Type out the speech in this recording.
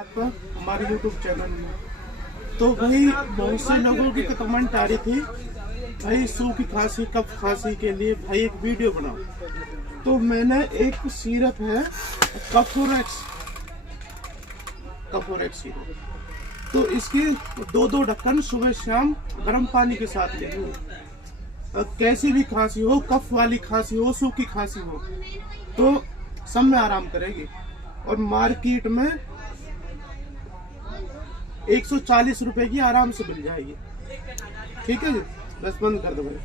आपका हमारे YouTube channel में। तो भाई बहुत से लोगों की कमेंट आ रही थी भाई सूखी खांसी कफ खांसी के लिए भाई एक वीडियो बनाओ। तो मैंने एक सिरप है कफोरेक्स सिरप, तो इसके दो ढक्कन सुबह शाम गर्म पानी के साथ लेंगे। कैसी भी खांसी हो, कफ वाली खांसी हो, सूखी खांसी हो, तो सब में आराम करेगी। और मार्केट में 140 रुपए की आराम से मिल जाएगी। ठीक है जी, बस बंद कर दो भाई।